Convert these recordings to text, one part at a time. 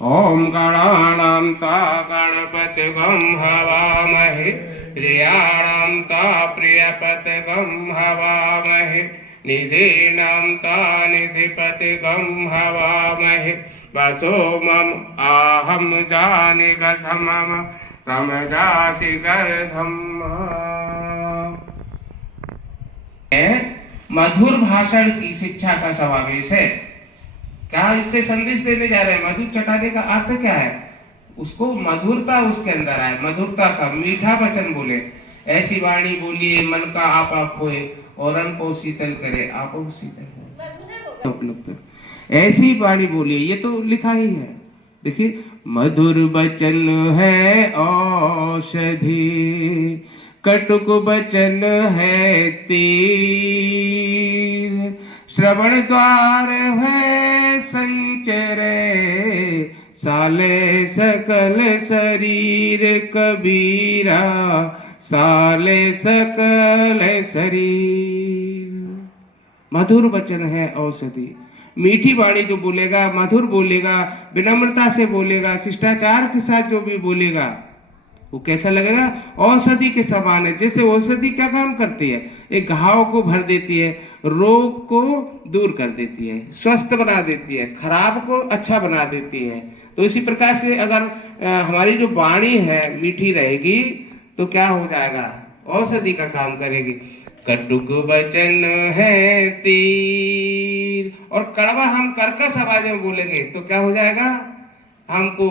ओम गणानां ता गणपतिगं हवामहे प्रियाणां ता प्रियपतिगं हवामहे निधीनां ता निधिपतिगं हवामहे वसो मम आहम जानि गधमम तम जासि गर्धम। मधुर भाषण की शिक्षा का समावेश है। क्या इससे संदेश देने जा रहे हैं? मधुर चटाने का अर्थ क्या है? उसको मधुरता उसके अंदर आए, मधुरता का मीठा वचन बोले। ऐसी वाणी बोलिए मन का आप होए और अन को शीतल करे आप शीतल हो। ऐसी वाणी बोलिए, ये तो लिखा ही है। देखिए, मधुर वचन है औषधि, कटुक वचन है तीर, श्रवण द्वार है संचरे, साले सकल शरीर कबीरा, साले सकल शरीर। मधुर वचन है औषधि। मीठी वाणी जो बोलेगा, मधुर बोलेगा, विनम्रता से बोलेगा, शिष्टाचार के साथ जो भी बोलेगा, वो कैसा लगेगा? औषधि के समान है। जैसे औषधि क्या काम करती है? एक घाव को भर देती है, रोग को दूर कर देती है, स्वस्थ बना देती है, खराब को अच्छा बना देती है। तो इसी प्रकार से अगर हमारी जो वाणी है मीठी रहेगी तो क्या हो जाएगा? औषधि का काम करेगी। कटुक वचन है तीर, और कड़वा हम कर्कश आवाज में बोलेंगे तो क्या हो जाएगा? हमको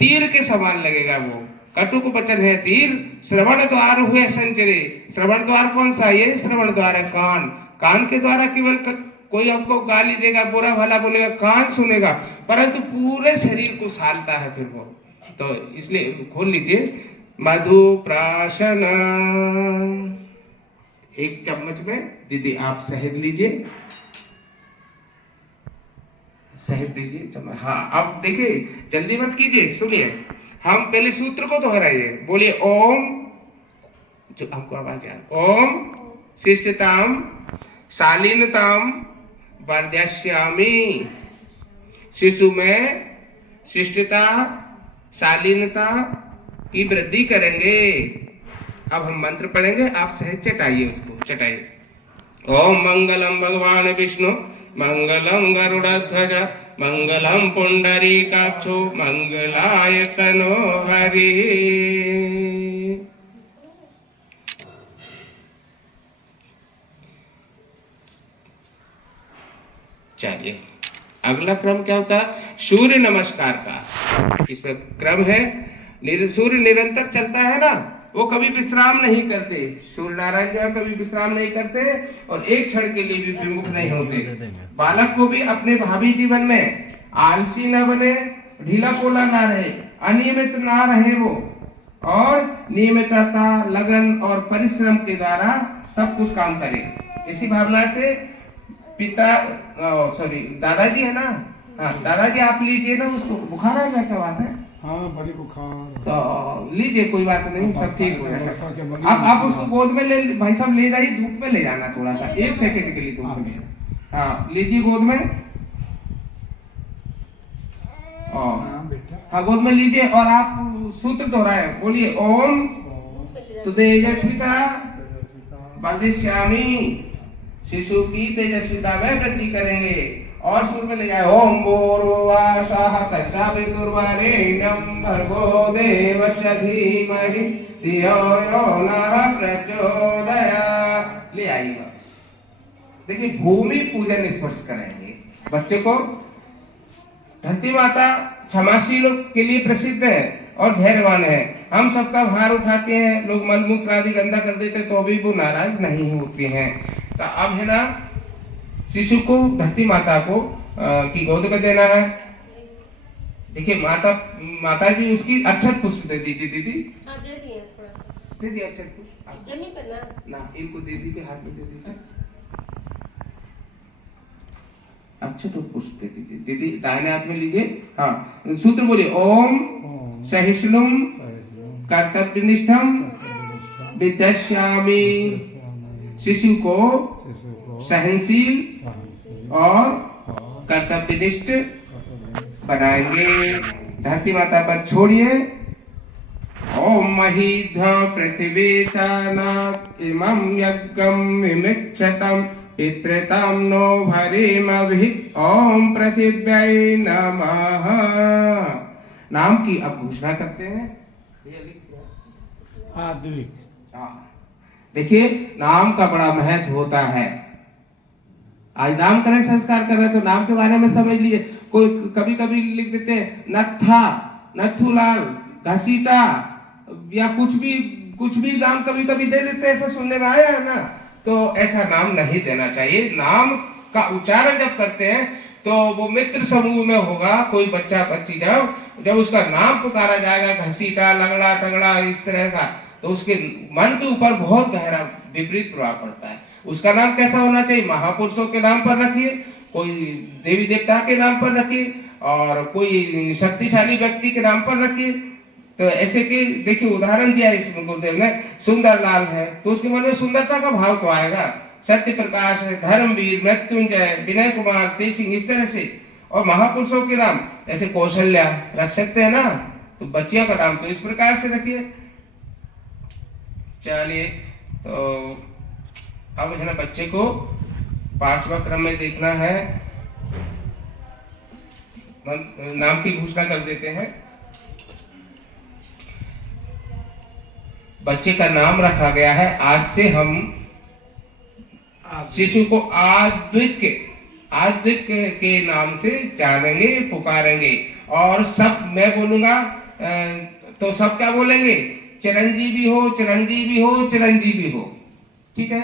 तीर के समान लगेगा वो। कटुक वचन है तीर, श्रवण द्वार हुए संचरे। श्रवण द्वार कौन सा? ये श्रवण द्वार है कान। कान के द्वारा केवल कोई हमको गाली देगा, बुरा भला बोलेगा, कान सुनेगा, परंतु पूरे शरीर को सालता है फिर वो। तो इसलिए खोल लीजिए, मधु प्राशन 1 चम्मच में दीदी आप शहद लीजिए, शहद लीजिए चम्मच। हाँ, अब देखिए, जल्दी मत कीजिए, सुनिए। हम पहले सूत्र को दोहराइए, बोलिए ओम, जो हमको आवाज आए, ओम शिष्टताम शालीनताम वर्धयिष्यामि। शिशु में शिष्टता शालीनता की वृद्धि करेंगे। अब हम मंत्र पढ़ेंगे, आप सहज चटाइए, उसको चटाइए। ओम मंगलम भगवान विष्णु, मंगलम गरुड़ध्वज, मंगलम पुंडरीकाक्षो, मंगलाय तनो हरि। चलिए, अगला क्रम क्या होता है? सूर्य नमस्कार का। इसमें क्रम है, सूर्य निरंतर चलता है ना, वो कभी विश्राम नहीं करते। सूर्य नारायण जो है कभी विश्राम नहीं करते और एक क्षण के लिए भी विमुख नहीं होते। बालक को भी अपने भावी जीवन में आलसी न बने, ढीला पोला ना रहे, अनियमित ना रहे वो, और नियमितता, लगन और परिश्रम के द्वारा सब कुछ काम करे। इसी भावना से पिता दादाजी है ना, हाँ दादाजी आप लीजिए ना, उसको बुखार आ गया, क्या बात है? हाँ, बड़ी बुखार। तो लीजिए, कोई बात नहीं, सब ठीक हो जाएगा। अब आप उसको गोद में ले, भाई साहब ले जाइए, धूप में ले जाना थोड़ा सा, 1 सेकंड के लिए धूप में। हाँ, लीजिए गोद में। हाँ, गोद में लीजिए और आप सूत्र दोहराए, बोलिए ओम तेजस्विता वर्धिष्यामि। शिशु की तेजस्विता में वृद्धि करेंगे। और सुर में ले जाए, ओम भूर्भुवः तत्सवितुर्वरेण्यं भर्गो देवस्य धीमहि धियो यो नः प्रचोदयात्। ले आइए, देखिए भूमि पूजन स्पर्श कराएंगे बच्चे को। धरती माता क्षमाशील के लिए प्रसिद्ध है और धैर्यवान है। हम सबका भार उठाते हैं, लोग मलमूत्र आदि गंदा कर देते तो भी वो नाराज नहीं होते हैं। तो अब है ना, शिशु को धरती माता को की गोद में देना है। देखिए, माता जी उसकी अक्षत पुष्प दे दीजिए दीदी। हाँ, दे दिए थोड़ा सा। दे दिए अक्षत पुष्प जमीन पर ना, इनको दीदी के हाथ में दे दीजिए। अक्षत पुष्प दे दीजिए दीदी, दाहिने हाथ में लीजिए। हाँ, सूत्र बोलिए, ओम सहिष्णुम कर्तव्यनिष्ठम विद्यास्यामि। शिशु को सहनशील और कर्तव्यनिष्ठ बनाएंगे। धरती माता पर छोड़िए। ओम महीध पृथ्वी चानात् इमं यज्ञं विमिच्छतम् पितृतां नो भरीमभि ओम पृथिव्यै नमः। नाम की अब घोषणा करते हैं। आद्विक देखिए नाम का बड़ा महत्व होता है। आज नामकरण संस्कार कर रहे हैं तो नाम के बारे में समझ लीजिए। कोई कभी कभी लिख देते हैं नत्था, नथुलाल, घसीटा या कुछ भी नाम कभी कभी दे देते हैं। ऐसा सुनने में आया है ना। तो ऐसा नाम नहीं देना चाहिए। नाम का उच्चारण जब करते हैं तो वो मित्र समूह में होगा। कोई बच्चा बच्ची जब उसका नाम पुकारा जाएगा घसीटा, लंगड़ा, टंगड़ा, इस तरह का, तो उसके मन के ऊपर बहुत गहरा विपरीत प्रभाव पड़ता है। उसका नाम कैसा होना चाहिए? महापुरुषों के नाम पर रखिए, कोई देवी देवता के नाम पर रखिए और कोई शक्तिशाली व्यक्ति के नाम पर रखिए। तो ऐसे के देखिए उदाहरण दिया इसमें गुरुदेव ने। सुंदर लाल है तो उसके मन में सुंदरता का भाव तो आएगा। सत्य प्रकाश है, धर्मवीर, मृत्युंजय, विनय कुमार, तेज सिंह, इस तरह से। और महापुरुषों के नाम ऐसे कौशल्या रख सकते हैं ना। तो बच्चियों का नाम तो इस प्रकार से रखिए। चलिए तो अब है ना बच्चे को 5वां क्रम में देखना है। नाम की घोषणा कर देते हैं। बच्चे का नाम रखा गया है। आज से हम शिशु को आद्विक के नाम से जानेंगे, पुकारेंगे। और सब मैं बोलूंगा तो सब क्या बोलेंगे? चिरंजीवी हो, चिरंजीवी हो, चिरंजीवी हो। ठीक है,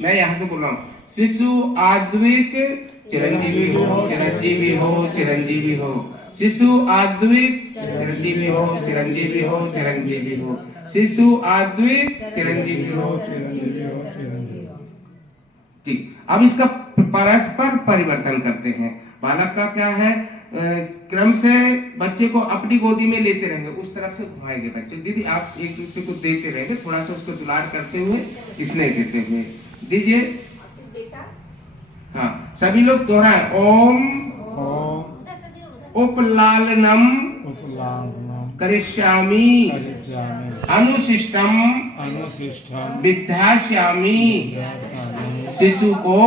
मैं यहाँ से बोल रहा हूँ। शिशु आद्विक चिरंजीवी हो, चिरंजीवी हो, चिरंजीवी हो। शिशु आद्विक चिरंजीवी हो, चिरंजीवी हो, चिरंजीवी हो। शिशु आद्विक चिरंजीवी हो, चिरंजीवी हो, चिरंजीवी हो। ठीक, अब इसका परस्पर परिवर्तन करते हैं। बालक का क्या है? क्रम से बच्चे को अपनी गोदी में लेते रहेंगे, उस तरफ से घुमाएंगे बच्चे। दीदी आप एक दूसरे को देते रहेंगे, थोड़ा सा उसको दुलार करते हुए, स्नेह देते हुए दीजिए। हाँ, सभी लोग दोहराएं। ओम उपलालनम करिष्यामि अनुशिष्टम विद्यास्यामि। शिशु को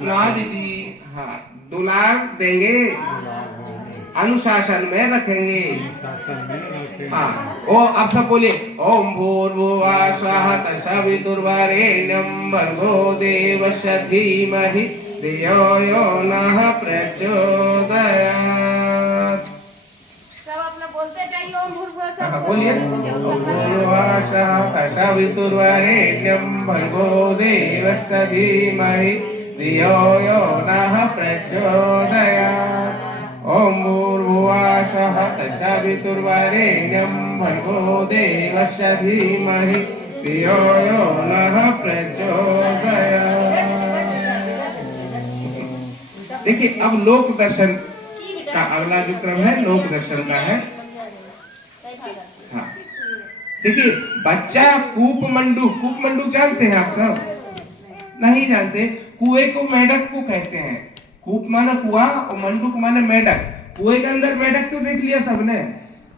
ना दीदी, हाँ, दुलार देंगे, अनुशासन में रखेंगे। हाँ, ओ अब सब बोलिए। ओम भूर्भुवः स्वः तत्सवितुर्वरेण्यं भर्गो देवस्य धीमहि धियो यो नः प्रचोदयात्। सब अपना बोलते जाइए। ओम भूर्भुवः स्वः। बोलिए। भूर्भुवः स्वः तत्सवितुर्वरेण्यं भर्गो देवस्य धीमहि धियो यो नः प्रचोदयात्। ओम भूर्भुवः स्वः तत्सवितुर्वरेण्यं भर्गो देवस्य धीमहि धियो यो नः प्रचोदयात्। देखिए अब लोक दर्शन का अगला जो क्रम है लोक दर्शन का है। हाँ, देखिए बच्चा कूप मंडूक जानते हैं आप सब? नहीं जानते। कुएं को मेढक को कहते हैं। कूप माने कुआ और मंडूक माने मेढक। कुएं के अंदर मेढक तो देख लिया सबने।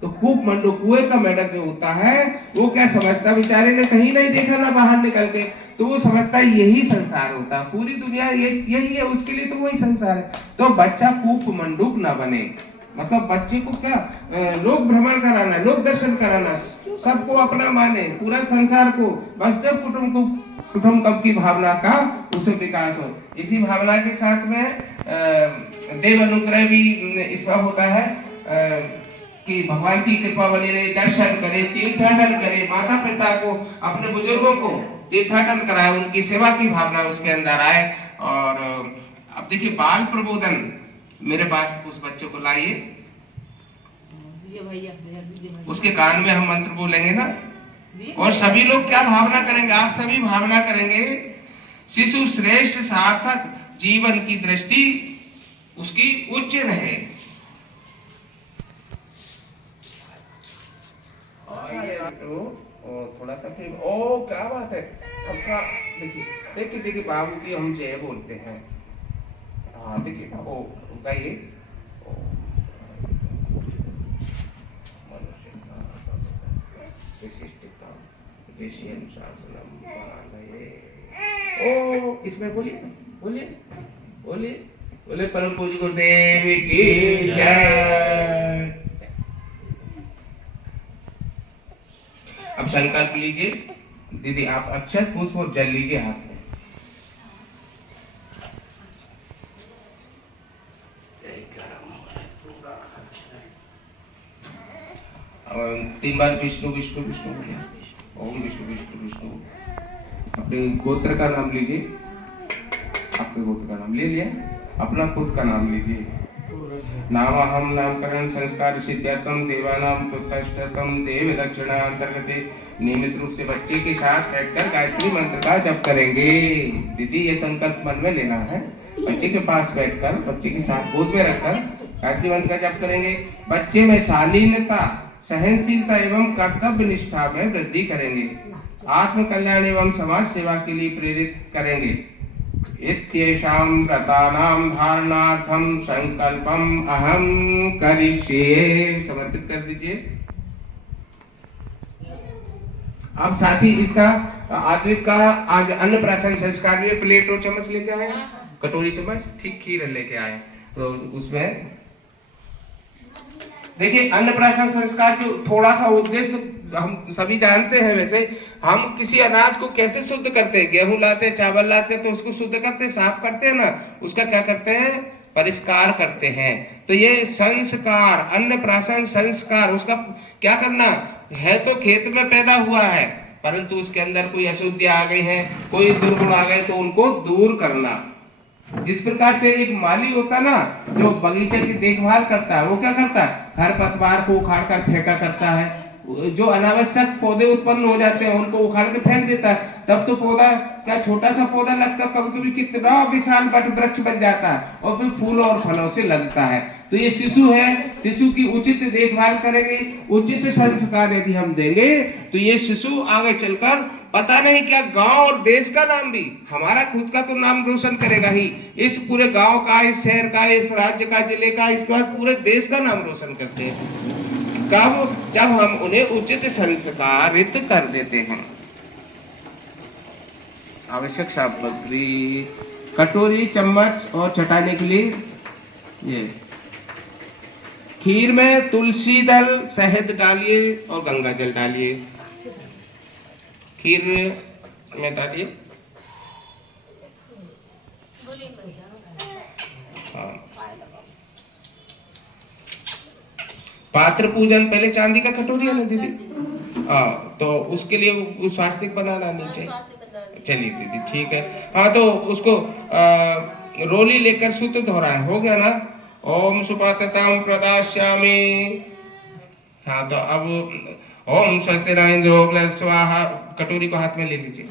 तो कूप मंडूक कुएं का मेढक जो होता है वो क्या समझता? बेचारे ने कहीं नहीं देखा ना बाहर निकल के, तो वो समझता है यही संसार होता है, पूरी दुनिया यही है, उसके लिए तो वही संसार है। तो बच्चा कूप मंडूक ना बने। मतलब बच्चे को क्या लोक भ्रमण कराना, लोक दर्शन कराना, सबको अपना माने, पूरा संसार को, वसुदेव कुटुंबकम की भावना का उसे विकास हो। इसी भावना के साथ में देव अनुग्रह भी इसमें होता है कि भगवान की कृपा बनी रहे, दर्शन करे, तीर्थाटन करे, माता पिता को, अपने बुजुर्गों को तीर्थाटन कराए, उनकी सेवा की भावना उसके अंदर आए। और अब देखिए बाल प्रबोधन, मेरे पास उस बच्चे को लाइए, उसके कान में हम मंत्र बोलेंगे ना, और सभी लोग क्या भावना करेंगे? आप सभी भावना करेंगे शिशु श्रेष्ठ सार्थक जीवन की दृष्टि उसकी उच्च रहे। थोड़ा सा फिर ओ क्या बात है आपका। देखिए बाबू की हम जय बोलते हैं। हाँ देखिए ओ गाइए। कृष्ण शासनम पालये। ओ इसमें बोलिए बोलिए बोलिए बोले परम पूज्य गुरुदेव की जय। अब संकल्प लीजिए। दीदी आप अक्षत पुष्प और जल लीजिए हाथ में। और 3 बार विष्णु विष्णु विष्णु बोलिए। ओम विष्णु विष्णु विष्णु। अपने गोत्र का नाम लीजिए। आपके गोत्र का नाम ले लिया, अपना खुद का नाम लीजिए। नामहम नामकरण संस्कार सिद्धार्थम देवानाम तुष्टम देव दक्षिणा अंतर्गते। नियमित रूप से बच्चे के साथ बैठकर गायत्री मंत्र का जप करेंगे। दीदी ये संकल्प मन में लेना है। बच्चे के पास बैठकर बच्चे के साथ गोद में रखकर गायत्री मंत्र का जप करेंगे। बच्चे में शालीनता, सहनशीलता एवं कर्तव्य निष्ठा में वृद्धि करेंगे। आत्म कल्याण एवं समाज सेवा के लिए प्रेरित करेंगे। इत्येषां व्रतानां धारणार्थं संकल्पम अहम करिष्ये। समर्पित कर दीजिए। अब साथ ही इसका आद्विक का आज अन्नप्राशन संस्कार में प्लेट और चम्मच लेके आए, कटोरी चम्मच ठीक खीर लेके आए। तो उसमें देखिए अन्नप्राशन संस्कार जो थोड़ा सा उद्देश्य तो हम सभी जानते हैं। वैसे हम किसी अनाज को कैसे शुद्ध करते हैं, गेहूं लाते हैं, चावल लाते हैं तो उसको शुद्ध करते हैं, साफ करते हैं ना, उसका क्या करते हैं, परिष्कार करते हैं। तो ये संस्कार, अन्नप्राशन संस्कार, उसका क्या करना है, तो खेत में पैदा हुआ है परंतु उसके अंदर कोई अशुद्धि आ गई है, कोई दुर्गुण आ गए तो उनको दूर करना। जिस प्रकार से एक माली होता ना जो बगीचे की देखभाल करता है, वो क्या करता है, खरपतवार को उखाड़ कर फेंका करता है। जो अनावश्यक पौधे उत्पन्न हो जाते हैं उनको उखाड़ के फेंक देता है, तब तो पौधा क्या छोटा सा पौधा लगता है, कभी कभी कितना विशाल वट वृक्ष बन जाता है और फिर फूलों और फलों से लगता है। तो ये शिशु है, शिशु की उचित देखभाल करेंगे, उचित संस्कार यदि हम देंगे तो ये शिशु आगे चलकर पता नहीं क्या गांव और देश का नाम भी, हमारा खुद का तो नाम रोशन करेगा ही, इस पूरे गांव का, इस शहर का, इस राज्य का, जिले का, इसके बाद पूरे देश का नाम रोशन करते हैं। कब, जब हम उन्हें उचित संस्कारित कर देते हैं। आवश्यक सामग्री कटोरी, चम्मच और चटाने के लिए ये खीर में तुलसी दल, शहद डालिए और गंगा जल डालिए। खीर में डालिए। हाँ। पात्र पूजन, पहले चांदी का कटोरी है ना दीदी, हाँ, तो उसके लिए उस स्वास्तिक बनाना नीचे। चलिए दीदी ठीक है। हाँ तो उसको रोली लेकर सूत्र दोहराए, हो गया ना। ओम सुपाततां प्रदास्यामि। हाँ तो अब ओम स्वस्ति न इंद्रो स्वाहा, कटोरी को हाथ में ले लीजिए।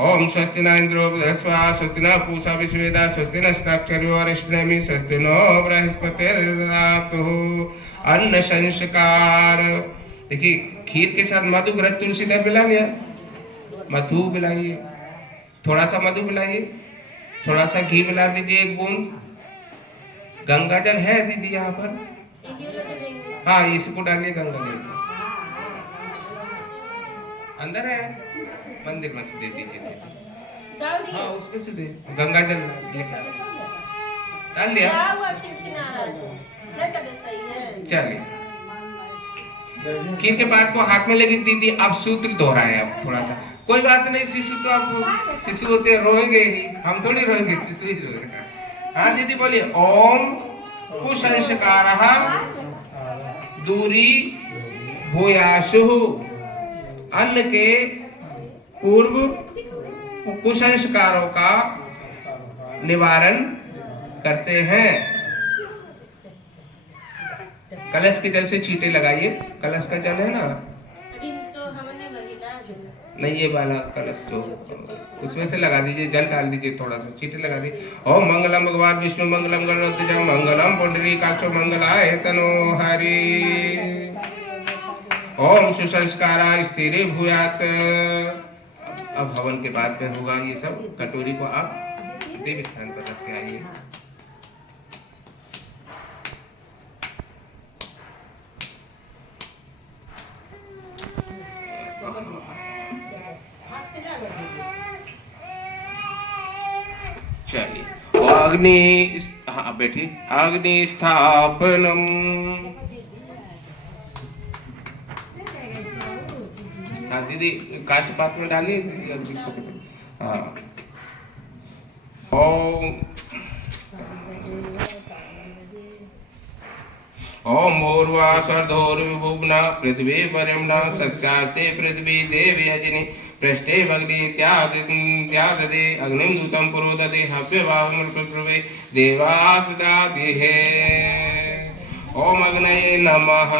ओम स्वस्ति न इंद्रो स्वाहा, स्वस्ति न पूषा विश्वेदा, स्वस्ति नक्षत्रो अरिष्टनेमि, स्वस्ति नो बृहस्पतिर्दधातु। अन्न संस्कार। देखिए खीर के साथ मधु, घृत, तुलसी दल मिला लिया, मधु मिलाइए, थोड़ा सा मधु मिलाइए, थोड़ा सा घी मिला दीजिए, 1 बूंद। गंगा जल है दीदी यहाँ पर, हाँ इसको डालिए गंगा जल अंदर है, मंदिर में से दे दीजिए। हाँ उसमें से दे, गंगा जल लेकर डाल लिया। चलिए खीर के बाद को हाथ में लेके दीदी अब सूत्र दोहराए। अब थोड़ा सा कोई बात नहीं, शिशु तो आप शिशु होते हैं, रोएंगे ही, हम थोड़ी रोएंगे, शिशु ही रोएगा। हाँ दीदी बोलिए। ओम कुसंस्कारः दूरी भूयासु। अन्न के पूर्व कुसंस्कारों का निवारण करते हैं। कलश के जल से छींटे लगाइए, कलश का जल है ना, नहीं ये वाला कलश जो उसमें से लगा दीजिए, जल डाल दीजिए, थोड़ा सा छींटे लगा दीजिए। ओम मंगलम भगवान विष्णु मंगलम गणपतिजं मंगलम पुंडरीकाक्षो मंगलाय तनो हरि। ओम सुसंस्कारा स्थिरे भूयात। अब हवन के बाद में होगा ये सब। कटोरी को आप देव स्थान पर रख के आइए। चलिए और अग्नि, हाँ बैठी, अग्नि स्थापनम। हाँ दीदी काष्ट पात्र में डालिए दीदी अग्नि को। हाँ ओम भूर्वासर्धोर्विभुग्ना पृथ्वी परिम्ना तस्यास्ते पृथ्वी देवी अजनि पृष्ठे भग्नित्याददे अग्निं दूतं पुरोदते हव्यवाहमर्पप्रवे देवासदादिहे। ओम अग्नये नमः।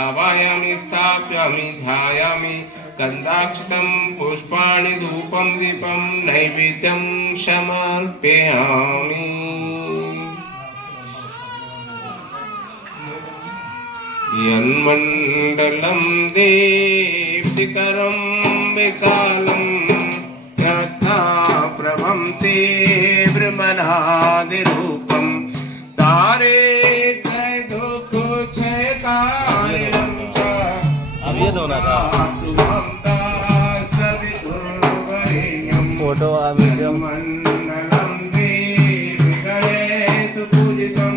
आवाहयामि स्थापयामि ध्यायामि गन्धाक्षतं पुष्पाणि धूपं दीपं नैवेद्यं समर्पयामि। यन्मण्डलं दीप्तिकरं विशालं रत्नाप्रभं तीव्रमनादिरूपं दारिद्र्यदुःखक्षयकारणं च फोटो वीडियो मण्डलं दीप्तिकरेषु पूजितं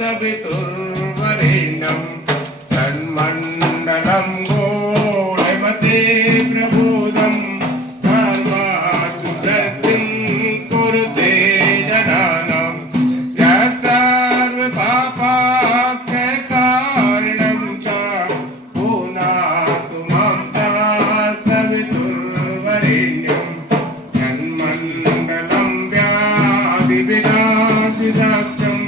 सवितुर्वरेण्यं तन्मण्डलं गोळमते प्रबोधं सर्वासु वृद्धिं कुरुते जनानां सर्वपापाक्षयकारणं च पुनातु मां सवितुर्वरेण्यं तन्मण्डलं व्याधिविनाशिदाक्षं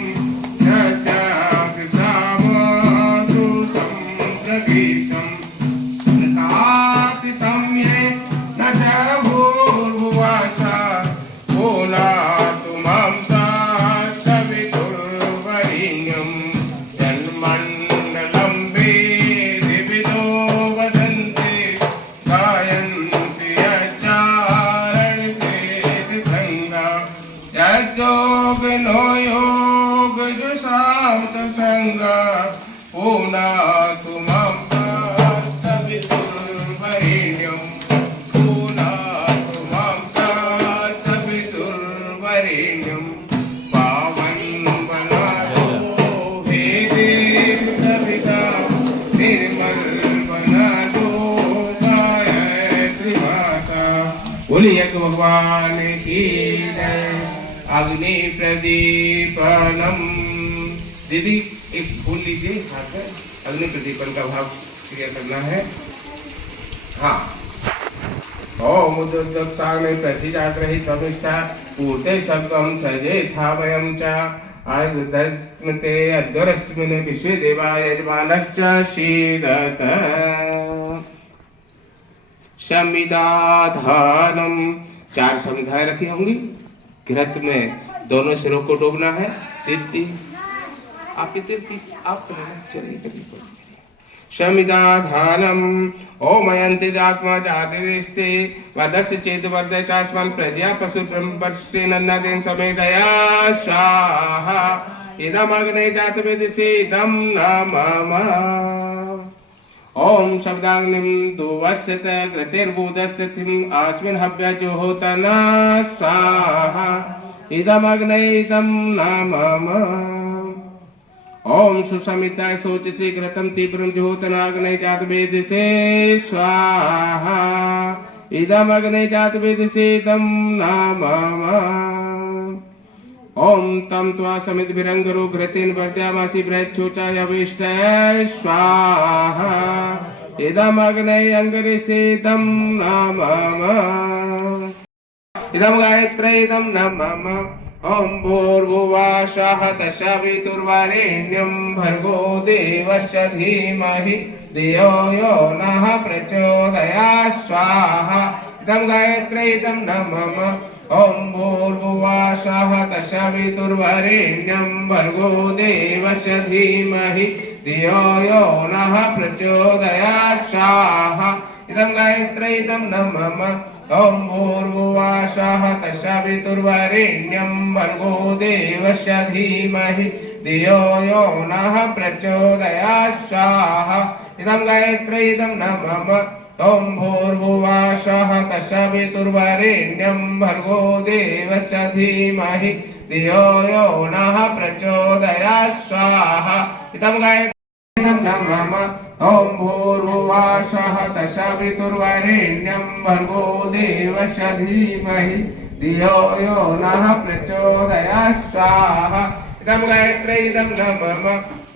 भगवान की जय। अग्नि प्रदीपनम। दीदी एक फूल लीजिए, अग्नि प्रदीपन का भाव क्रिया करना है। हाँ ओम उद्योक्ताग्नि प्रतिजात रही तमिष्ठा पूर्ते शब्दम सजे था वयम च आयुर्दस्मते अद्वरस्मिन् विश्वे देवाय यजमानश्च शीदत। समिदाधानम, 4 समिधाएं रखी होंगी। घृत में दोनों सिरों को डूबना है। तीर्थी आपकी तीर्थी आप चलिए। समिदाधानम ओम अयंतिदात्मा जातिस्ते वदस्य चेत वर्धय चास्मन् प्रज्ञा पशु ब्रह्मवर्षे नन्नादेन समेदया स्वाहा। इदम् अग्ने जातवेदसे इदं नमः। ओम शब्दाग्निं दुवस्यत कृतिर्बुधस्थितिम् अस्मिन् हव्यजुहोतना स्वाहा। इदम् अग्ने इदं नमः। ओम सुसमिताय शोचसे घृतं तीव्रं जुहोतनाग्ने जातवेदसे स्वाहा। इदम् अग्ने जातवेदसे इदं नमः। ओम तम त्वा समिद्भिरंगरो घृतेन वर्धयामासि बृहच्छोचाय अविष्टय स्वाहा। इदम् अग्ने अंगरिसे इदं नमः। इदं गायत्र्यै इदं नमः। ॐ भूर्भुवः तत्सवितुर्वरेण्यं भर्गो देवस्य धीमहि धियो यो नः प्रचोदयात् स्वाहा इदं गायत्री इदं नमः ॐ भूर्भुवः तत्सवितुर्वरेण्यं भर्गो देवस्य धीमहि धियो यो नः प्रचोदयात् स्वाहा इदं गायत्री इदं नमः ॐ भूर्भुवः तत्सवितुर्वरेण्यं भर्गो देवस्य धीमहि धियो यो नः प्रचोदयात् स्वाहा इदं गायत्री इदं नमः ॐ भूर्भुवः तत्सवितुर्वरेण्यं भर्गो देवस्य धीमहि धियो यो नः प्रचोदयात् स्वाहा इदं गायत्री इदं नमः ॐ भूर्भुवः तत्सवितुर्वरेण्यं भर्गो देवस्य धीमहि धियो यो नः प्रचोदयात् स्वाहा इदं गायत्री इदं नमः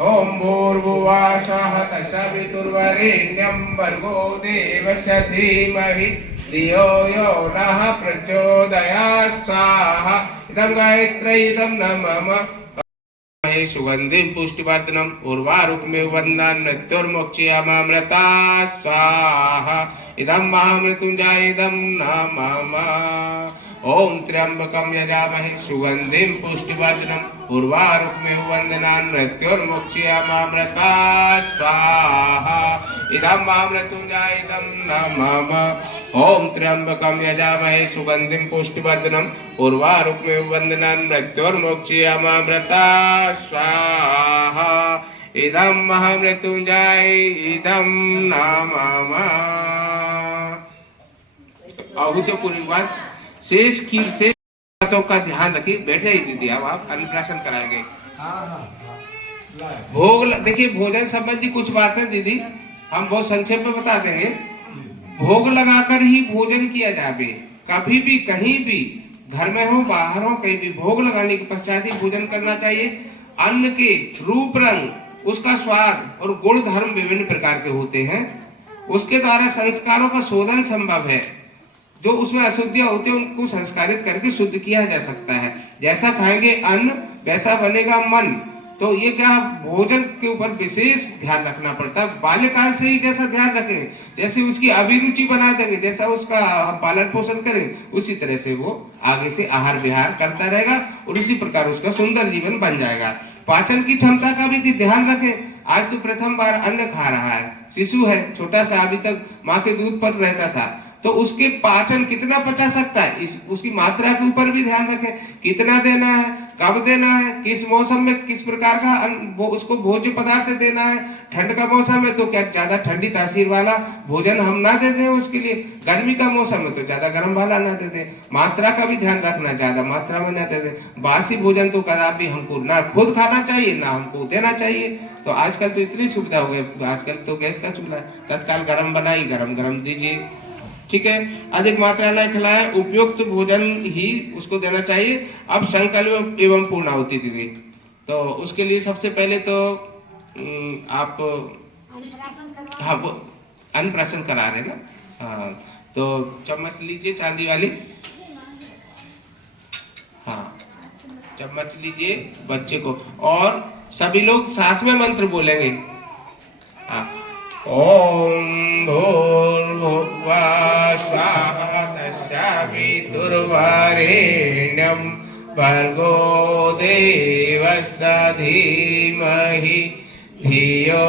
ॐ भूर्भुवः तत्सवितुर्वरेण्यं भर्गो देवस्य धीमहि धियो यो नः प्रचोदयात् स्वाहा इदं गायत्री इदं नमः सुगंधि पुष्टिवर्धनम उर्वारुकमेव वंदन मृत्युर्मोक्षयामामृता स्वाहा इदं महामृत्युंजय इदं नमः ओम त्र्यंबकं यजामहे सुगंधिं पुष्टिवर्धनम उर्वारुकमेव वंदनान् मृत्युर्मोक्षयामामृता स्वाहा इदं महामृत्युंजय इदं नमः ओम त्र्यंबकं यजामहे सुगंधिं पुष्टिवर्धनम उर्वारुकमेव वंदनान् मृत्युर्मोक्षयामामृता स्वाहा इदं महामृत्युंजय इदं नमः। आहुतिपूर्वक शेष खीर से बातों का ध्यान रखिए। बैठे ही दीदी, अब आप अन्नप्राशन कराएंगे। भोग देखिए, भोजन संबंधी कुछ बातें दीदी हम बहुत संक्षेप में बता देंगे। भोग लगाकर ही भोजन किया जाए। कभी भी कहीं भी घर में हो बाहर हो कहीं भी भोग लगाने के पश्चात ही भोजन करना चाहिए। अन्न के रूप रंग, उसका स्वाद और गुण धर्म विभिन्न प्रकार के होते हैं। उसके द्वारा संस्कारों का शोधन संभव है। जो उसमें अशुद्धियां होती है उनको संस्कारित करके शुद्ध किया जा सकता है। जैसा खाएंगे अन्न वैसा बनेगा मन। तो ये क्या, भोजन के ऊपर विशेष ध्यान रखना पड़ता है। बाल्यकाल से ही जैसा ध्यान रखें, जैसे उसकी अभिरुचि बना देंगे, जैसा उसका हम पालन पोषण करें, उसी तरह से वो आगे से आहार विहार करता रहेगा और उसी प्रकार उसका सुंदर जीवन बन जाएगा। पाचन की क्षमता का भी ध्यान रखें। आज तो प्रथम बार अन्न खा रहा है, शिशु है, छोटा सा, अभी तक माँ के दूध पर रहता था, तो उसके पाचन कितना पचा सकता है, उसकी मात्रा के ऊपर भी ध्यान रखें। कितना देना है, कब देना है, किस मौसम में किस प्रकार का उसको भोज्य पदार्थ देना है। ठंड का मौसम है तो क्या ज्यादा ठंडी तासीर वाला भोजन हम ना दे दें उसके लिए। गर्मी का मौसम है तो ज्यादा गर्म वाला ना दे दें। मात्रा का भी ध्यान रखना, ज्यादा मात्रा में ना दे दें। बासी भोजन तो कदापि हमको ना खुद खाना चाहिए ना हमको देना चाहिए। तो आजकल तो इतनी सुविधा हो गई, आजकल तो गैस का चूल्हा, तत्काल गर्म बनाई गरम गरम दीजिए, ठीक है। अधिक मात्रा न खिलाएं, उपयुक्त भोजन ही उसको देना चाहिए। अब संकल्प एवं पूर्णाहुति दीदी, तो उसके लिए सबसे पहले तो आप हाँ वो अन्नप्राशन करा रहे ना, हाँ तो चम्मच लीजिए चांदी वाली, हाँ चम्मच लीजिए बच्चे को, और सभी लोग साथ में मंत्र बोलेंगे। हाँ, ओम भूर्भुवः स्वः तत्सवितुर्वरेण्यं भर्गो देवस्य धीमहि धियो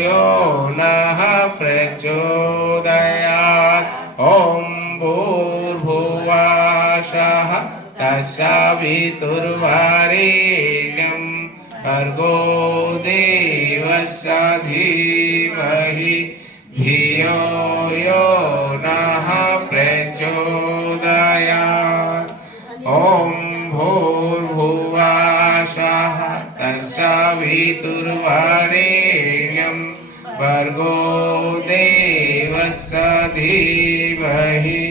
यो नः प्रचोदयात्। ओम भूर्भुवः स्वः तत्सवितुर्वरेण्यं भर्गो देवस्य धीमहि धियो यो नः प्रचोदयात्। ओम भूर्भुवः स्वः तत्सवितुर्वरेण्यं भर्गो देवस्य धीमहि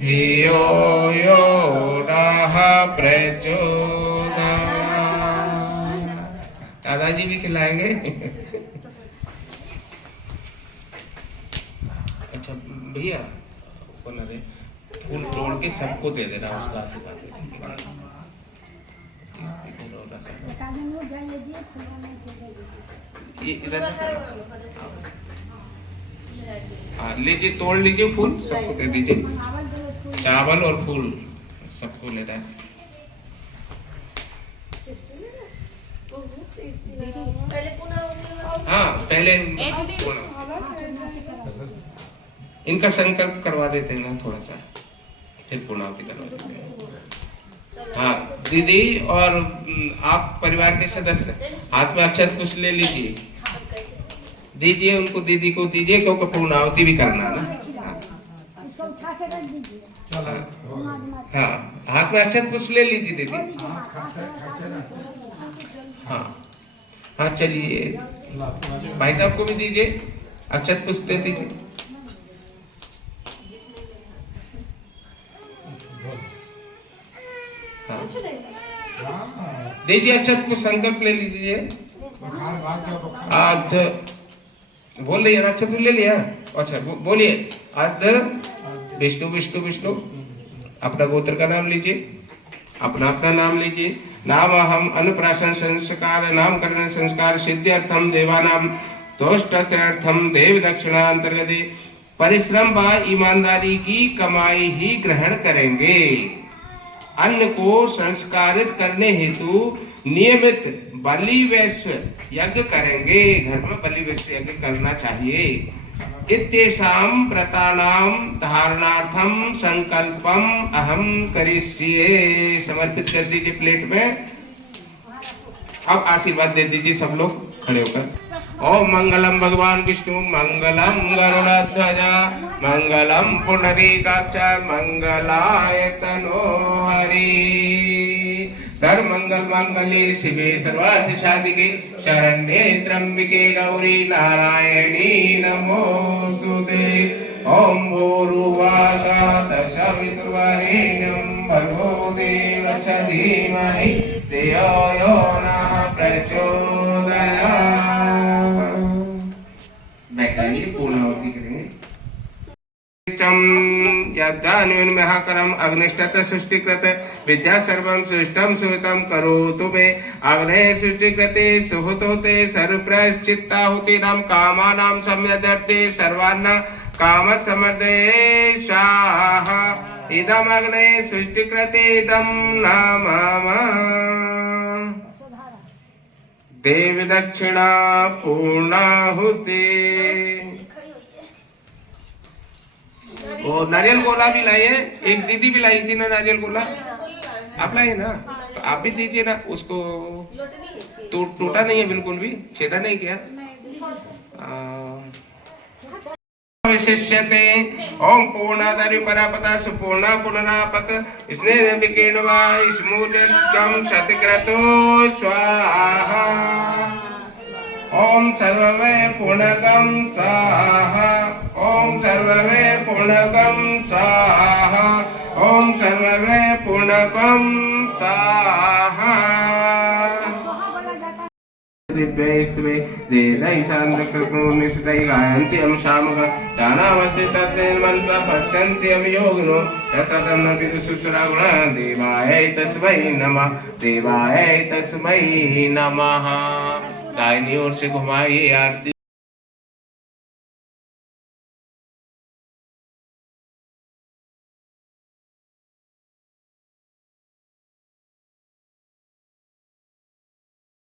धियो यो नः प्रचोदयात्। दादाजी भी खिलाएंगे। अच्छा भैया, फूल तोड़ के सबको दे देना, उसका आशीर्वाद। ये इधर हाँ लीजिए, तोड़ लीजिए फूल, सबको दे दीजिए, चावल और फूल सबको लेना है। हाँ पहले इनका संकल्प करवा देते हैं ना थोड़ा सा, फिर पूर्णाहुति करवा देते हैं। हाँ दीदी और आप परिवार के सदस्य हाथ में अक्षत कुछ ले लीजिए, दीजिए उनको, दीदी को दीजिए क्योंकि पूर्णाहुति भी करना ना। हाँ हाथ में अक्षत कुछ ले लीजिए दीदी। हाँ हाँ चलिए भाई साहब को भी दीजिए, अक्षत पुष्प दे दीजिए। हाँ दीजिए अक्षत को, संकल्प ले लीजिए। आज बोल रही है ना, अक्षत ले लिया, अच्छा बोलिए। आज विष्णु विष्णु विष्णु, अपना गोत्र का नाम लीजिए, अपना अपना नाम लीजिए। नाम हम अन्नप्राशन संस्कार नामकरण संस्कार सिद्ध्यर्थम देवानाम तोष्टत्यर्थम देव दक्षिणा अंतर्गत परिश्रम व ईमानदारी की कमाई ही ग्रहण करेंगे। अन्न को संस्कारित करने हेतु नियमित बलि वैश्व यज्ञ करेंगे। घर में बलि वैश्व यज्ञ करना चाहिए। इत्येषां व्रतानां धारणार्थम संकल्पम अहम करिष्ये। समर्पित कर दीजिए प्लेट में। अब आशीर्वाद दे दीजिए सब लोग खड़े होकर। ओम मंगलम भगवान विष्णु मंगलम गरुड़ध्वज मंगलम पुंडरीकाक्ष मंगलाय तनो हरि। सर्वमंगल मांगल्ये शिवे सर्वार्थ साधिके शरण्ये त्र्यंबके गौरी नारायणी नमोस्तुते। ओम भूर्भुवः सवितुर्वरेण्यं भर्गो देवस्य धीमहि धियो यो नः प्रचोदयात्। बैठिए, पूर्णाहुति करेंगे। यज्ञान्योन्महाकरम् अग्निष्ठत् सृष्टिकृत विद्या सर्वं सृष्टं सुहितं करोतु मे। अग्ने सृष्टिकृते सुहुतोते सर्वप्रश्चित्ताहुतीनां कामानां सम्यदर्थे सर्वान्न कामसमर्दये स्वाहा। इदम् अग्ने सृष्टिकृते इदं नाम देव दक्षिणा पूर्णाहुति। और नारियल गोला भी लाइए, एक दीदी भी लाई थी ना नारियल गोला, आप लाइए ना, तो आप भी दीजिए ना उसको। टूटा नहीं है बिल्कुल भी, छेदा नहीं किया। विशिष्यते ओम पूर्णाधारी परापता सुपूर्णा पुनरापत स्नेह विकीर्णवा स्मूजम शतक्रतो स्वाहा। ओम सर्वमय पूर्णकम स्वाहा। ओम सर्वमय पूर्णकम स्वाहा। ओम सर्वमय पूर्णकम स्वाहा। दिव्यैस्त्वे देदै शान्तकृष्णोन्निष्ठै गायन्ति यं शामः दानामस्ति तत्तेन मनसा पश्यन्ति यं योगिनो तत्तदं न विदुषुसुरागुणा। देवायै तस्मै नमः, देवायै तस्मै नमः। दाहिनी ओर से घुमाइए आरती।